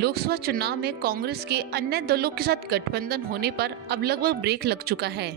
लोकसभा चुनाव में कांग्रेस के अन्य दलों के साथ गठबंधन होने पर अब लगभग ब्रेक लग चुका है।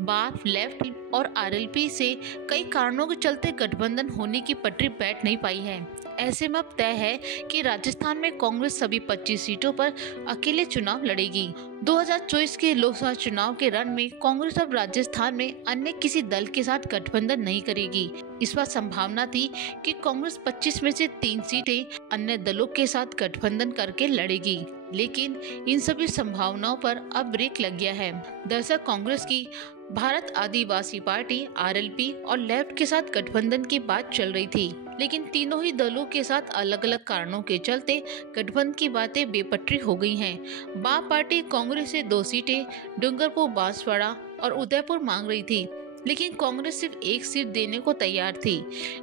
बाप, लेफ्ट और आरएलपी से कई कारणों के चलते गठबंधन होने की पटरी बैठ नहीं पाई है। ऐसे में अब तय है कि राजस्थान में कांग्रेस सभी 25 सीटों पर अकेले चुनाव लड़ेगी। 2024 के लोकसभा चुनाव के रण में कांग्रेस अब राजस्थान में अन्य किसी दल के साथ गठबंधन नहीं करेगी। इस बार संभावना थी कि कांग्रेस 25 में से 3 सीटें अन्य दलों के साथ गठबंधन करके लड़ेगी, लेकिन इन सभी संभावनाओं पर अब ब्रेक लग गया है। दरअसल कांग्रेस की भारत आदिवासी पार्टी आरएलपी और लेफ्ट के साथ गठबंधन की बात चल रही थी, लेकिन तीनों ही दलों के साथ अलग अलग कारणों के चलते गठबंधन की बातें बेपटरी हो गई हैं। बाप पार्टी कांग्रेस से 2 सीटें डूंगरपुर, बांसवाड़ा और उदयपुर मांग रही थी, लेकिन कांग्रेस सिर्फ 1 सीट देने को तैयार थी,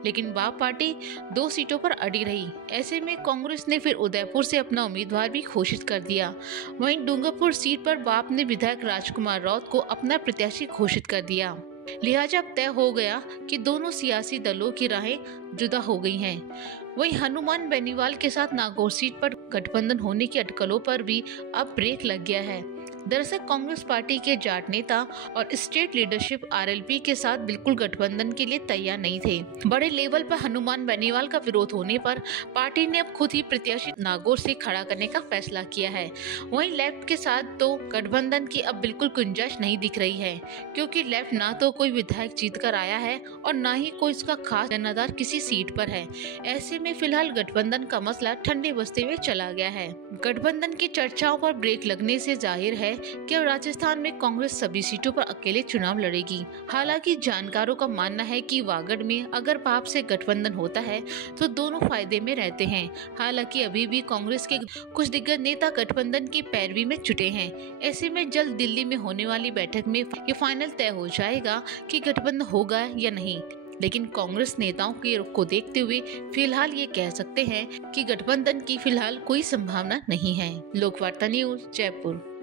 लेकिन बाप पार्टी 2 सीटों पर अड़ी रही। ऐसे में कांग्रेस ने फिर उदयपुर से अपना उम्मीदवार भी घोषित कर दिया। वहीं डूंगरपुर सीट पर बाप ने विधायक राजकुमार राउत को अपना प्रत्याशी घोषित कर दिया। लिहाजा अब तय हो गया कि दोनों सियासी दलों की राहें जुदा हो गई हैं। वहीं हनुमान बेनीवाल के साथ नागौर सीट पर गठबंधन होने की अटकलों पर भी अब ब्रेक लग गया है। दरअसल कांग्रेस पार्टी के जाट नेता और स्टेट लीडरशिप आरएलपी के साथ बिल्कुल गठबंधन के लिए तैयार नहीं थे। बड़े लेवल पर हनुमान बेनीवाल का विरोध होने पर पार्टी ने अब खुद ही प्रत्याशी नागौर से खड़ा करने का फैसला किया है। वहीं लेफ्ट के साथ तो गठबंधन की अब बिल्कुल गुंजाइश नहीं दिख रही है, क्योंकि लेफ्ट ना तो कोई विधायक जीत कर आया है और ना ही कोई इसका खास दावेदार किसी सीट पर है। ऐसे में फिलहाल गठबंधन का मसला ठंडे बस्ते में चला गया है। गठबंधन की चर्चाओं पर ब्रेक लगने से जाहिर है कि राजस्थान में कांग्रेस सभी सीटों पर अकेले चुनाव लड़ेगी। हालांकि जानकारों का मानना है कि वागड़ में अगर बाप से गठबंधन होता है तो दोनों फायदे में रहते हैं। हालांकि अभी भी कांग्रेस के कुछ दिग्गज नेता गठबंधन की पैरवी में जुटे हैं। ऐसे में जल्द दिल्ली में होने वाली बैठक में ये फाइनल तय हो जाएगा कि गठबंधन होगा या नहीं, लेकिन कांग्रेस नेताओं के रुख को देखते हुए फिलहाल ये कह सकते हैं कि गठबंधन की फिलहाल कोई संभावना नहीं है। लोकवार्ता न्यूज़, जयपुर।